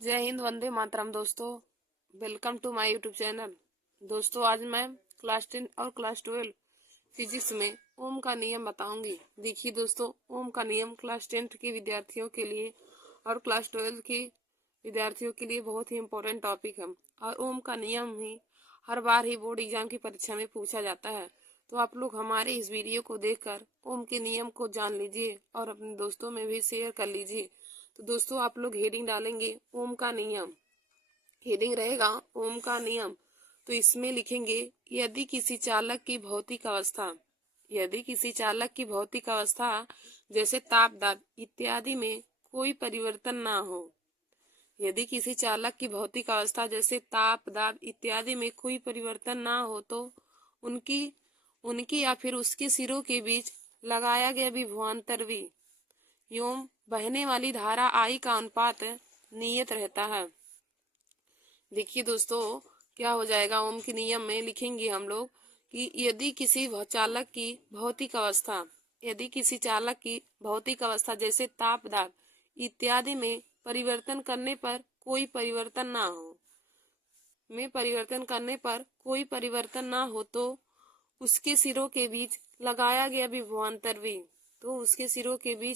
जय हिंद, वंदे मातरम। दोस्तों, welcome to my YouTube channel. दोस्तों, आज मैं क्लास 10 और क्लास 12 फिजिक्स में ओम का नियम बताऊंगी। देखिए दोस्तों, ओम का नियम क्लास 10 के विद्यार्थियों के लिए और क्लास 12 के विद्यार्थियों के लिए बहुत ही इम्पोर्टेंट टॉपिक है। और ओम का नियम ही हर बार ही बोर्ड एग्जाम की परीक्षा में पूछा जाता है। तो आप लोग हमारे इस वीडियो को देखकर ओम के नियम को जान लीजिए और अपने दोस्तों में भी शेयर कर लीजिए। तो दोस्तों, आप लोग हेडिंग डालेंगे ओम का नियम। हेडिंग रहेगा ओम का नियम। तो इसमें लिखेंगे, यदि किसी चालक की भौतिक अवस्था यदि किसी चालक की भौतिक अवस्था जैसे ताप, दाब इत्यादि में कोई परिवर्तन ना हो। यदि किसी चालक की भौतिक अवस्था जैसे ताप, दाब इत्यादि में कोई परिवर्तन ना हो तो उनकी उनकी या फिर उसके सिरों के बीच लगाया गया विभवांतर V एवं बहने वाली धारा I का अनुपात नियत रहता है। देखिए दोस्तों, क्या हो जाएगा, ओम के नियम में लिखेंगे हम लोग कि यदि किसी चालक की भौतिक अवस्था जैसे ताप, दाब इत्यादि में परिवर्तन करने पर कोई परिवर्तन ना हो तो उसके सिरों के बीच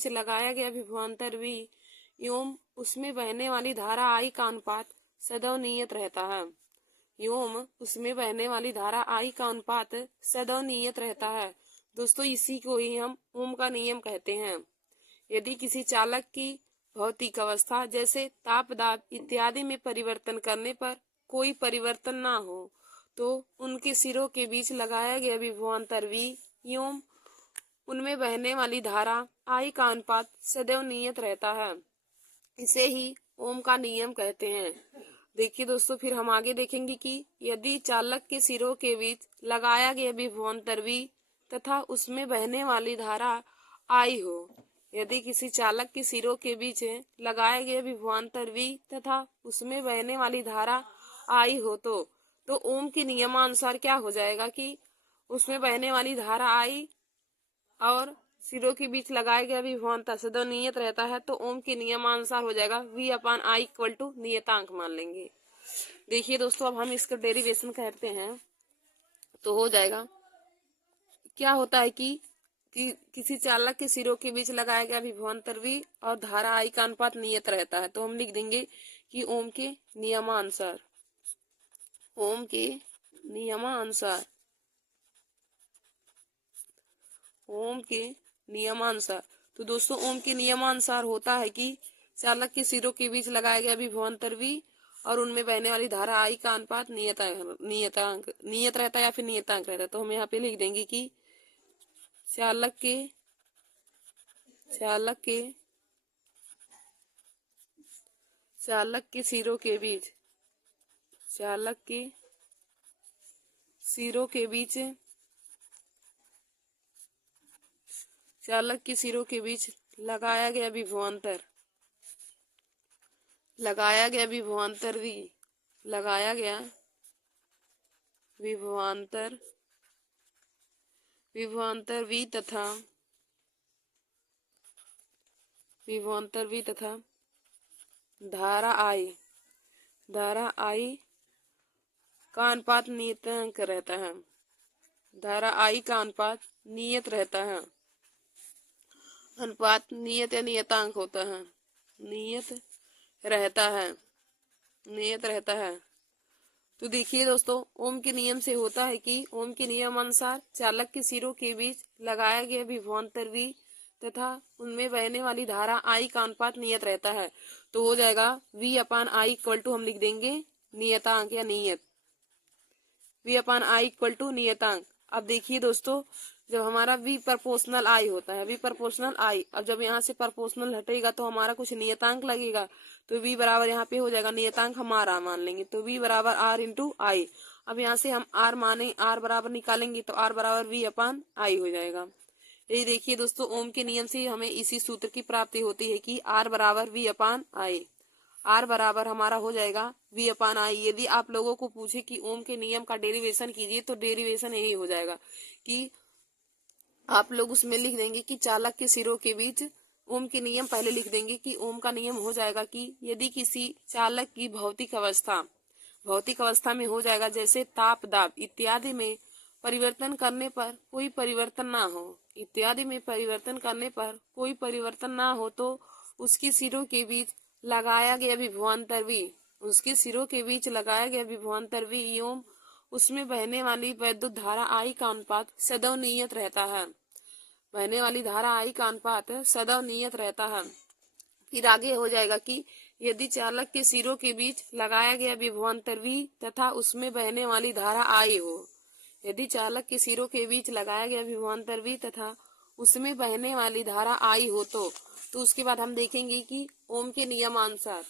लगाया गया विभवांतर V एवं उसमें बहने वाली धारा I का अनुपात सदैव नियत रहता है। दोस्तों, इसी को ही हम ओम का नियम कहते हैं। यदि किसी चालक की भौतिक अवस्था जैसे ताप, दाब इत्यादि में परिवर्तन करने पर कोई परिवर्तन ना हो तो उनके सिरों के बीच लगाया गया विभवांतर V एवं उनमें बहने वाली धारा I का अनुपात सदैव नियत रहता है। इसे ही ओम का नियम कहते हैं। देखिए दोस्तों, फिर हम आगे देखेंगे कि यदि चालक के सिरों के बीच लगाया गया विभवांतर V तथा उसमें बहने वाली धारा I हो। यदि किसी चालक के सिरों के बीच लगाया गया विभवांतर V तथा उसमें बहने वाली धारा I हो तो ओम के नियमानुसार क्या हो जाएगा कि उसमें बहने वाली धारा I और सिरों के बीच लगाया गया विभवांतर सदैव नियत रहता है। तो ओम के नियमानुसार हो जाएगा V/I इक्वल टू नियतांक मान लेंगे। देखिए दोस्तों, अब हम इसका डेरिवेशन करते हैं तो हो जाएगा, क्या होता है कि किसी चालक के सिरों के बीच लगाया गया विभवांतर V और धारा I का अनुपात नियत रहता है। तो हम लिख देंगे कि ओम के नियमानुसार तो दोस्तों, ओम के नियमानुसार होता है कि चालक के सिरों के बीच लगाया गया विभवांतर V और उनमें बहने वाली धारा I का अनुपात नियत रहता है या फिर नियतांक रहता है। तो हम यहाँ पे लिख देंगे कि चालक के सिरों के बीच लगाया गया विभवांतर V तथा धारा I का अनुपात नियत रहता है। अनुपात नियत या नियतांक होता है, नियत रहता है। तो देखिए दोस्तों, ओम के नियम से होता है कि ओम के नियम अनुसार चालक के सिरों के बीच लगाया गया विभवांतर V तथा उनमें बहने वाली धारा I का अनुपात नियत रहता है। तो हो जाएगा V/I इक्वल टू हम लिख देंगे नियतांक या नियत। V/I इक्वल टू नियतांक। अब देखिए दोस्तों, जब हमारा V प्रोपोर्शनल I होता है, V प्रोपोर्शनल I, अब जब यहाँ से प्रोपोर्शनल हटेगा तो हमारा कुछ नियतांक लगेगा। तो V बराबर यहाँ पे हो जाएगा, नियतांक हम R मान लेंगे। तो V बराबर R इंटू I। अब यहाँ से हम R बराबर निकालेंगे तो R बराबर V/I हो जाएगा। यही देखिए दोस्तों, ओम के नियम से हमें इसी सूत्र की प्राप्ति होती है कि R बराबर V/I। R बराबर हमारा हो जाएगा V/I। यदि आप लोगों को पूछे कि ओम के नियम का डेरिवेशन कीजिए तो डेरिवेशन यही हो जाएगा कि आप लोग उसमें लिख देंगे कि चालक के सिरों के बीच ओम के नियम पहले लिख देंगे कि ओम का नियम हो जाएगा कि यदि किसी चालक की भौतिक अवस्था में हो जाएगा, जैसे ताप दाब इत्यादि में परिवर्तन करने पर कोई परिवर्तन ना हो, तो उसकी सिरों के बीच लगाया गया विभवांतर V एवं उसमें बहने वाली वैद्युत धारा I का अनुपात सदैव नियत रहता है। फिर आगे हो जाएगा कि यदि चालक के सिरों के बीच लगाया गया विभवांतर V तथा उसमें बहने वाली धारा I हो, तो उसके बाद हम देखेंगे कि ओम के नियमानुसार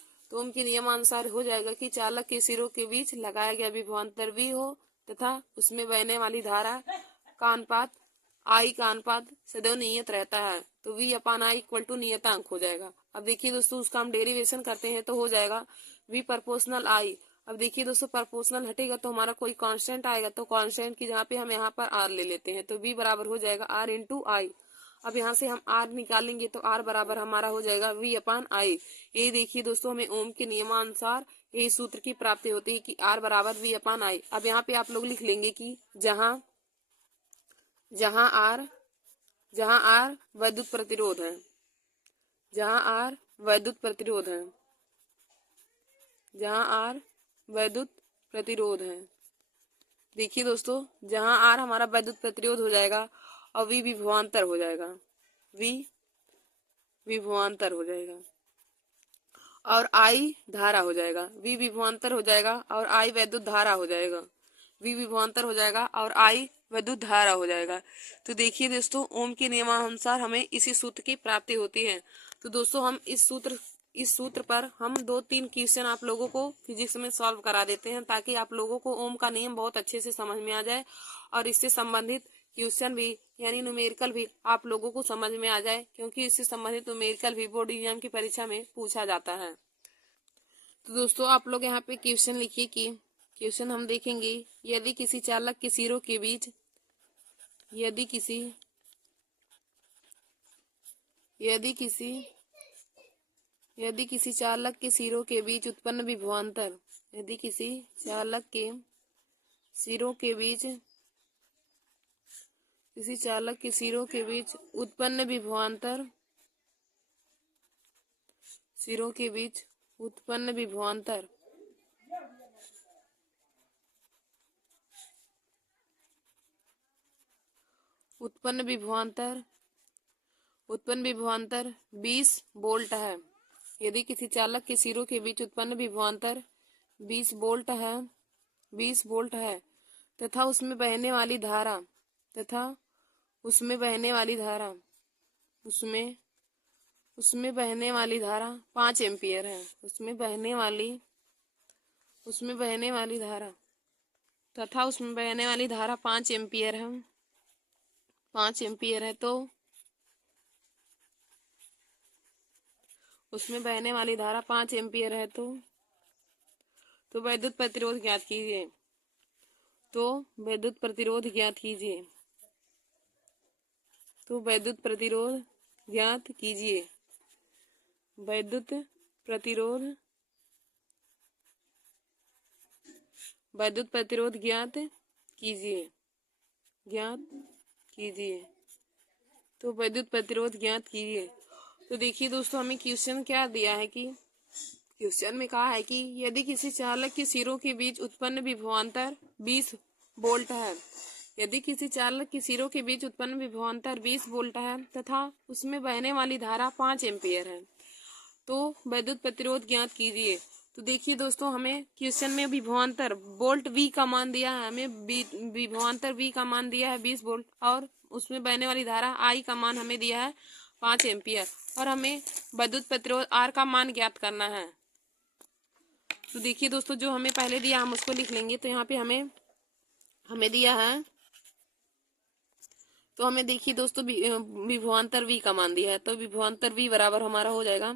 हो जाएगा कि चालक के सिरों के बीच लगाया गया विभवांतर V हो तथा उसमें बहने वाली धारा का अनुपात I का अनुपात सदैव नियत रहता है, तो V अपान I इक्वल टू नियतांक हो जाएगा। अब देखिए दोस्तों, उसका हम डेरिवेशन करते हैं तो हो जाएगा V प्रोपोर्शनल I। अब देखिए दोस्तों, प्रोपोर्शनल हटेगा तो हमारा कोई कांस्टेंट आएगा, तो कांस्टेंट की जगह पे हम यहाँ पर R ले लेते हैं, तो V बराबर हो जाएगा R इंटू I। अब यहाँ से हम R निकालेंगे तो R बराबर हमारा हो जाएगा V अपान I। ये देखिए दोस्तों, हमें ओम के नियमानुसार यही सूत्र की प्राप्ति होती है कि R बराबर V अपान I। अब यहाँ पे आप लोग लिख लेंगे कि जहाँ R वैद्युत प्रतिरोध है, देखिए दोस्तों, जहाँ R हमारा वैद्युत प्रतिरोध हो जाएगा और V विभवांतर हो जाएगा, और I धारा हो जाएगा। V विभवांतर हो जाएगा और I वैद्युत धारा हो जाएगा। तो देखिए दोस्तों, ओम के नियमानुसार हमें इसी सूत्र की प्राप्ति होती है। तो दोस्तों, हम इस सूत्र पर हम 2-3 क्वेश्चन आप लोगों को फिजिक्स में सॉल्व करा देते हैं, ताकि आप लोगों को ओम का नियम बहुत अच्छे से समझ में आ जाए और इससे संबंधित क्वेश्चन भी यानी न्यूमेरिकल भी आप लोगों को समझ में आ जाए, क्योंकि इससे संबंधित न्यूमेरिकल भी बोर्ड एग्जाम की परीक्षा में पूछा जाता है। तो दोस्तों, आप लोग यहाँ पे क्वेश्चन लिखिए कि क्वेश्चन हम देखेंगे, यदि किसी चालक के सिरों के बीच उत्पन्न विभवांतर उत्पन्न विभवांतर 20 वोल्ट है। यदि किसी चालक के सिरों के बीच उत्पन्न विभवांतर 20 वोल्ट है तथा उसमें बहने वाली धारा 5 एम्पियर है, उसमें बहने वाली धारा 5 एम्पियर है, तो उसमें बहने वाली धारा 5 एम्पियर है, तो वैद्युत प्रतिरोध ज्ञात कीजिए। वैद्युत प्रतिरोध ज्ञात कीजिए। वैद्युत प्रतिरोध ज्ञात कीजिए। तो वैद्युत प्रतिरोध ज्ञात कीजिए। तो देखिए दोस्तों, हमें क्वेश्चन क्या दिया है कि क्वेश्चन में कहा है कि यदि किसी चालक के सिरों के बीच उत्पन्न विभवांतर 20 वोल्ट है, तथा उसमें बहने वाली धारा 5 एम्पियर है, तो वैद्युत प्रतिरोध ज्ञात कीजिए। तो देखिए दोस्तों, हमें क्वेश्चन में विभवांतर वोल्ट V का मान दिया है, 20 वोल्ट, और उसमें बहने वाली धारा I का मान हमें दिया है 5 एम्पियर, और हमें वैद्युत प्रतिरोध R का मान ज्ञात करना है। तो देखिए दोस्तों, जो हमें पहले दिया हम उसको लिख लेंगे। तो यहाँ पे हमें दिया है, तो हमें देखिए दोस्तों विभवांतर V का मान दिया है, तो विभवांतर V बराबर हमारा हो जाएगा,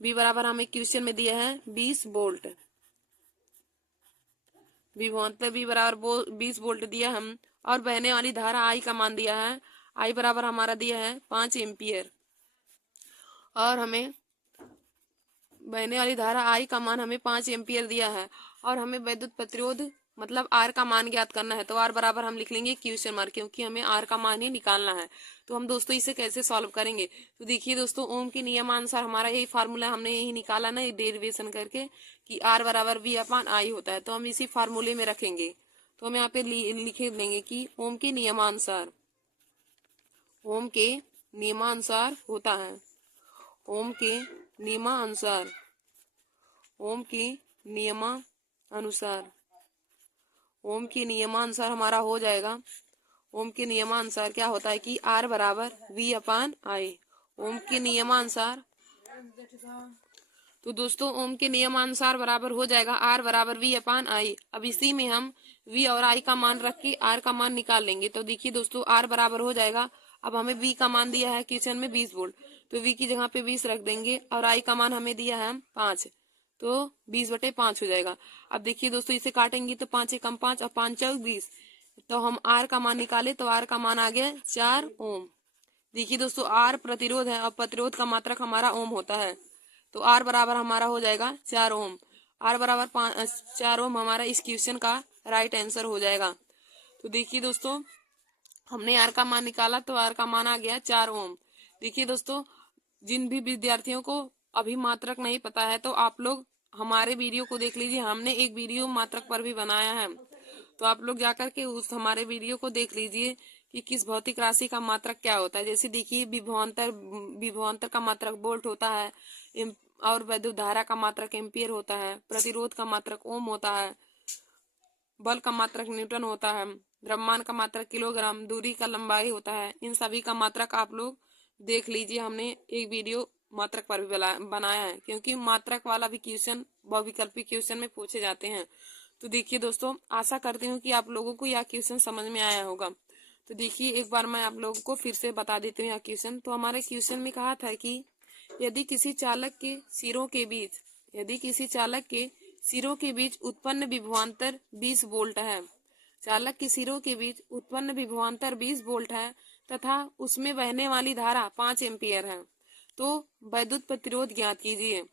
V बराबर हमें क्वेश्चन में दिया है 20 वोल्ट, विभवांतर V बराबर 20 वोल्ट दिया हम, और बहने वाली धारा I का मान दिया है, I बराबर हमारा दिया है 5 एम्पियर। और हमें बहने वाली धारा आई का मान हमें 5 एम्पियर दिया है और हमें वैद्युत प्रतिरोध मतलब आर का मान ज्ञात करना है। तो आर बराबर हम लिख लेंगे क्वेश्चन मार्क, क्योंकि हमें आर का मान ही निकालना है। तो हम दोस्तों इसे कैसे सॉल्व करेंगे, तो देखिए दोस्तों, ओम के नियमानुसार हमारा यही फार्मूला हमने यही निकाला ना, डेरिवेशन करके कि आर बराबर वी अपान आई होता है। तो हम इसी फार्मूले में रखेंगे। तो हम यहाँ पे लिखे देंगे कि ओम के नियमानुसार होता है, ओम के नियमानुसार ओम के नियमानुसार ओम के नियमानुसार हमारा हो जाएगा। ओम के नियमानुसार क्या होता है कि आर बराबर वी अपान आई। ओम के नियमानुसार, तो दोस्तों ओम के नियमानुसार बराबर हो जाएगा आर बराबर वी अपान आई। अब इसी में हम वी और आई का मान रख के आर का मान निकाल लेंगे। तो देखिए दोस्तों, आर बराबर हो जाएगा, अब हमें वी का मान दिया है क्वेश्चन में 20 वोल्ट, तो वी की जगह पे 20 रख देंगे और आई का मान हमें दिया है 5, तो 20/5 हो जाएगा। अब देखिए दोस्तों, इसे काटेंगे तो 5 एकम 5 और 5 चौक 20, तो हम आर का मान निकाले तो आर का मान आ गया 4 ओम। देखिए दोस्तों, आर प्रतिरोध है और प्रतिरोध का मात्रक हमारा ओम होता है, तो आर बराबर हमारा हो जाएगा 4 ओम। आर बराबर 4 ओम हमारा इस क्वेश्चन का राइट आंसर हो जाएगा। तो देखिए दोस्तों, हमने आर का मान निकाला तो आर का मान आ गया 4 ओम। देखिए दोस्तों, जिन भी विद्यार्थियों को अभी मात्रक नहीं पता है तो आप लोग हमारे वीडियो को देख लीजिए। हमने एक वीडियो मात्रक पर भी बनाया है, तो आप लोग जाकर के उस हमारे वीडियो को देख लीजिए कि किस भौतिक राशि का मात्रक क्या होता है। जैसे देखिए, विभवांतर का मात्रक वोल्ट होता है, और वैद्युत धारा का मात्रक एम्पियर होता है, प्रतिरोध का मात्रक ओम होता है, बल का मात्रक न्यूटन होता है, द्रव्यमान का मात्रक किलोग्राम, दूरी का लंबाई होता है। इन सभी का मात्रक आप लोग देख लीजिए। हमने एक वीडियो मात्रक पर भी बनाया है, क्योंकि मात्रक वाला भी क्वेश्चन बहुविकल्पी क्वेश्चन में पूछे जाते हैं। तो देखिए दोस्तों, आशा करती हूँ कि आप लोगों को यह क्वेश्चन समझ में आया होगा। तो देखिए, एक बार मैं आप लोगों को फिर से बता देती हूँ यह क्वेश्चन। तो हमारे क्वेश्चन में कहा था कि यदि किसी चालक के सिरों के बीच उत्पन्न विभवांतर 20 वोल्ट है, चालक के सिरों के बीच उत्पन्न विभवांतर 20 वोल्ट है तथा उसमें बहने वाली धारा 5 एम्पियर है, तो वैद्युत प्रतिरोध ज्ञात कीजिए।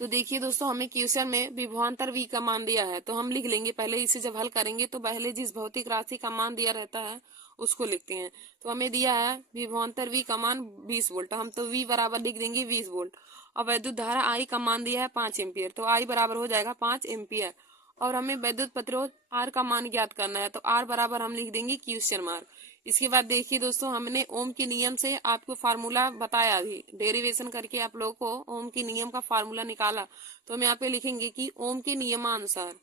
तो देखिए दोस्तों, हमें क्वेश्चन में विभवांतर V का मान दिया है, तो हम लिख लेंगे। पहले इसे जब हल करेंगे तो पहले जिस भौतिक राशि का मान दिया रहता है उसको लिखते हैं। तो हमें दिया है विभवांतर V का मान 20 वोल्ट, हम तो V बराबर लिख देंगे 20 वोल्ट। और वैद्युत धारा I का मान दिया है 5 एम्पियर, तो I बराबर हो जाएगा 5 एम्पियर। और हमें वैद्युत प्रतिरोध R का मान ज्ञात करना है, तो R बराबर हम लिख देंगे क्वेश्चन मार्क। इसके बाद देखिए दोस्तों, हमने ओम के नियम से आपको फार्मूला बताया, अभी डेरिवेशन करके आप लोगों को ओम के नियम का फार्मूला निकाला। तो हम यहाँ पे लिखेंगे कि ओम के नियमानुसार,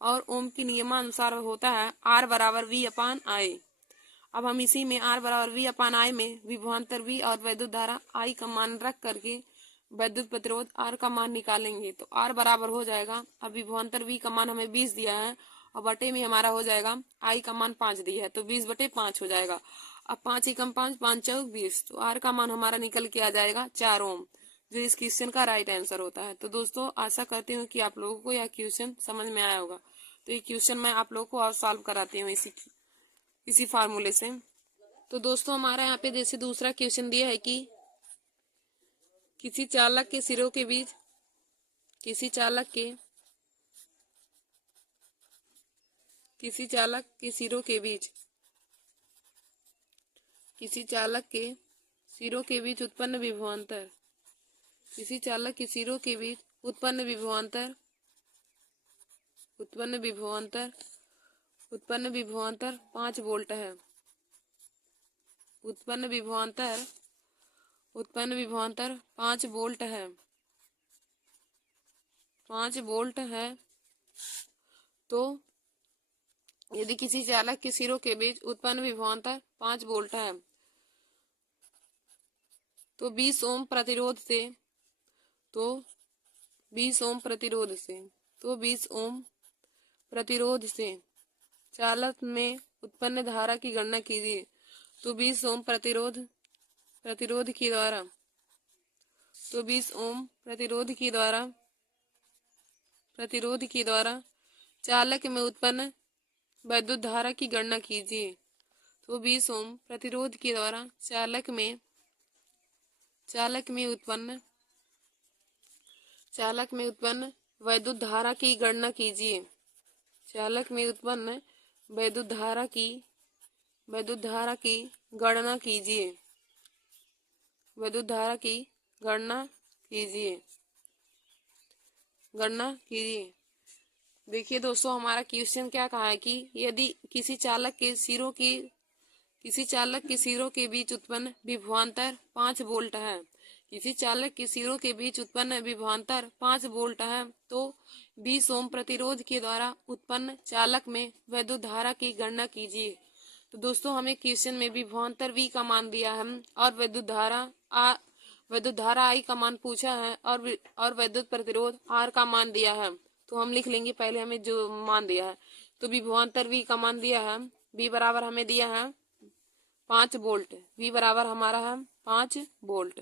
और ओम के नियमानुसार होता है आर बराबर वी अपान आई। अब हम इसी में आर बराबर वी अपान आई में विभवांतर वी और वैद्युत धारा आई का मान रख करके वैद्युत प्रतिरोध आर का मान निकालेंगे। तो आर बराबर हो जाएगा, अब विभवांतर वी का मान हमें 20 दिया है और बटे में हमारा हो जाएगा आई का मान 5 दिया है, तो 20/5 हो जाएगा। अब 5 एकम 5, 5 चौक 20, तो आर का मान हमारा निकल के आ जाएगा 4 ओम, जो इस क्वेश्चन का राइट आंसर होता है। तो दोस्तों, आशा करती हूँ कि आप लोगों को यह क्वेश्चन समझ में आया होगा। तो ये क्वेश्चन मैं आप लोगों को और सॉल्व कराती हूँ इसी फार्मूले से। तो दोस्तों, हमारा यहाँ पे जैसे दूसरा क्वेश्चन दिया है कि किसी चालक के सिरों के बीच किसी चालक के सिरों के बीच किसी चालक के सिरों के बीच उत्पन्न विभवांतर किसी चालक के सिरों के बीच उत्पन्न विभवांतर 5 वोल्ट है। उत्पन्न विभवांतर 5 वोल्ट है 5 वोल्ट है। तो यदि किसी चालक के सिरों के बीच उत्पन्न विभवांतर 5 वोल्ट है, तो 20 ओम प्रतिरोध से तो 20 ओम प्रतिरोध से चालक में उत्पन्न धारा की गणना कीजिए। तो 20 ओम प्रतिरोध के द्वारा 20 ओम प्रतिरोध के द्वारा चालक में उत्पन्न वैद्युत धारा की गणना कीजिए। तो 20 ओम प्रतिरोध के द्वारा चालक में उत्पन्न वैद्युत धारा की गणना कीजिए। चालक में उत्पन्न वैद्युत धारा की गणना कीजिए। वैद्युत धारा की गणना कीजिए। देखिए दोस्तों, हमारा क्वेश्चन क्या कहा है कि यदि किसी चालक के सिरों के बीच उत्पन्न विभवांतर 5 वोल्ट है। किसी चालक के सिरों के बीच उत्पन्न विभवांतर 5 वोल्ट है तो 20 ओम प्रतिरोध के द्वारा उत्पन्न चालक में वैद्युत धारा की गणना कीजिए। तो दोस्तों, हमें क्वेश्चन में विभवांतर V का मान दिया है और वैद्युत धारा I का मान पूछा है और वैद्युत प्रतिरोध R का मान दिया है। तो हम लिख लेंगे पहले हमें जो मान दिया है। तो विभवांतर V का मान दिया है, V बराबर हमें दिया है 5 वोल्ट। V बराबर हमारा है 5 वोल्ट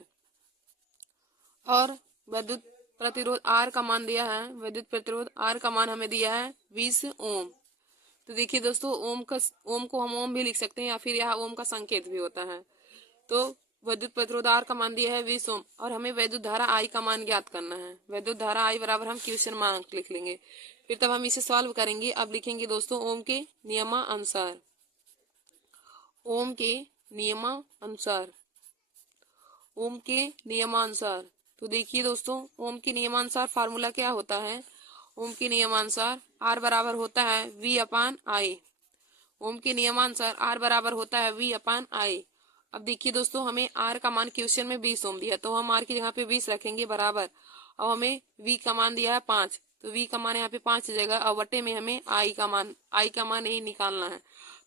और वैद्युत प्रतिरोध R का मान दिया है, वैद्युत प्रतिरोध R का मान हमें दिया है 20 ओम। तो देखिए दोस्तों, ओम को हम ओम भी लिख सकते हैं या फिर यहाँ ओम का संकेत भी होता है। तो वैद्युत प्रतिरोध R का मान दिया है 20 ओम और हमें वैद्युत धारा I का मान ज्ञात करना है। वैद्युत धारा I बराबर हम क्वेश्चन मार्क लिख लेंगे, फिर तब हम इसे सॉल्व करेंगे। अब लिखेंगे दोस्तों ओम के नियमानुसार। तो देखिए दोस्तों, ओम के नियमानुसार फार्मूला क्या होता है। ओम के नियमानुसार R बराबर होता है V अपान I। ओम के नियमानुसार R बराबर होता है V अपान I। अब देखिए दोस्तों, हमें R का मान क्वेश्चन में 20 ओम दिया तो हम R की जगह पे 20 रखेंगे बराबर। अब हमें V का मान दिया है 5 तो V का मान यहाँ पे 5 जगह और बटे में हमें I का मान यही निकालना है।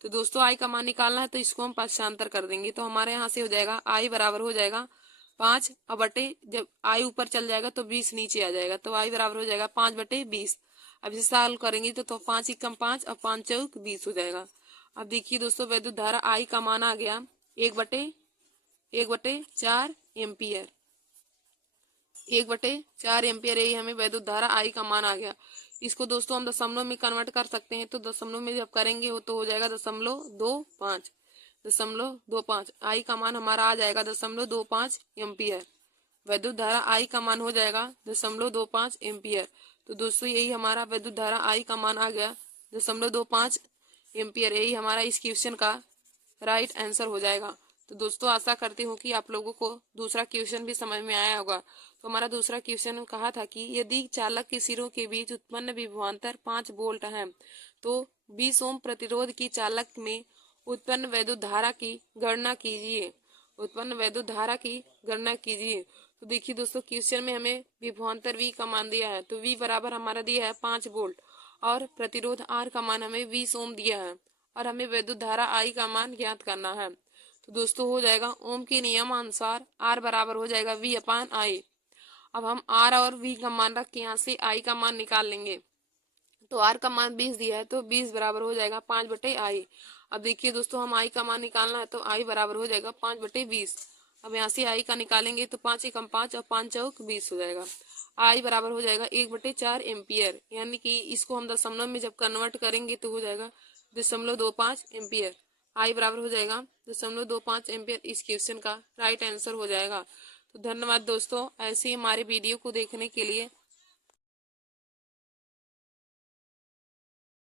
तो दोस्तों, I का मान निकालना है तो इसको हम पांचांतर कर देंगे। तो हमारे यहाँ से हो जाएगा I बराबर हो जाएगा 5 और बटे, जब I ऊपर चल जाएगा तो 20 नीचे आ जाएगा तो I बराबर हो जाएगा 5 बटे 20। अब इसे सॉल्व करेंगे तो 5 एकम 5 और 5 चौक 20 हो जाएगा। अब देखिए दोस्तों, वैद्युत धारा I का मान आ गया 1/4 एम्पियर। 1/4 एम्पियर यही हमें वैद्युत धारा I का मान आ गया। इसको दोस्तों हम दशमलव में कन्वर्ट कर सकते हैं तो दशमलव में जब करेंगे तो हो जाएगा 0.25। I का मान हमारा आ जाएगा 0.25 एम्पियर। वैद्युत धारा I का मान हो जाएगा 0.25 एम्पियर। तो दोस्तों, यही हमारा वैद्युत धारा I का मान आ गया 0.25 एम्पियर। यही हमारा इस क्वेश्चन का राइट आंसर हो जाएगा। तो दोस्तों, आशा करती हूँ कि आप लोगों को दूसरा क्वेश्चन भी समझ में आया होगा। तो हमारा दूसरा क्वेश्चन कहा था कि यदि चालक के सिरों के बीच उत्पन्न विभवांतर 5 वोल्ट है तो 20 ओम प्रतिरोध की चालक में उत्पन्न वैद्युत धारा की गणना कीजिए। तो देखिए दोस्तों, क्वेश्चन में हमें विभवांतर V का मान दिया है तो V बराबर हमारा दिया है 5 वोल्ट और प्रतिरोध R का मान हमें 20 ओम दिया है और हमें वैद्युत धारा I का मान ज्ञात करना है। तो दोस्तों, हो जाएगा ओम के नियमानुसार R बराबर हो जाएगा V अपान I। अब हम R और V का मान रख के यहाँ से I का मान निकाल लेंगे। तो R का मान 20 दिया है तो 20 बराबर हो जाएगा 5 बटे I। अब देखिए दोस्तों, हम I का मान निकालना है तो I बराबर हो जाएगा 5 बटे 20। अब यहाँ से I का निकालेंगे तो 5 एकम 5 और 5 चौक 20 हो जाएगा। I बराबर हो जाएगा 1/4 एम्पियर, यानी कि इसको हम दशमलव में जब कन्वर्ट करेंगे तो हो जाएगा 0.25 एम्पियर। I बराबर हो जाएगा 0.25 एम्पियर। इस क्वेश्चन का राइट आंसर हो जाएगा। तो धन्यवाद दोस्तों, ऐसे ही हमारे वीडियो को देखने के लिए।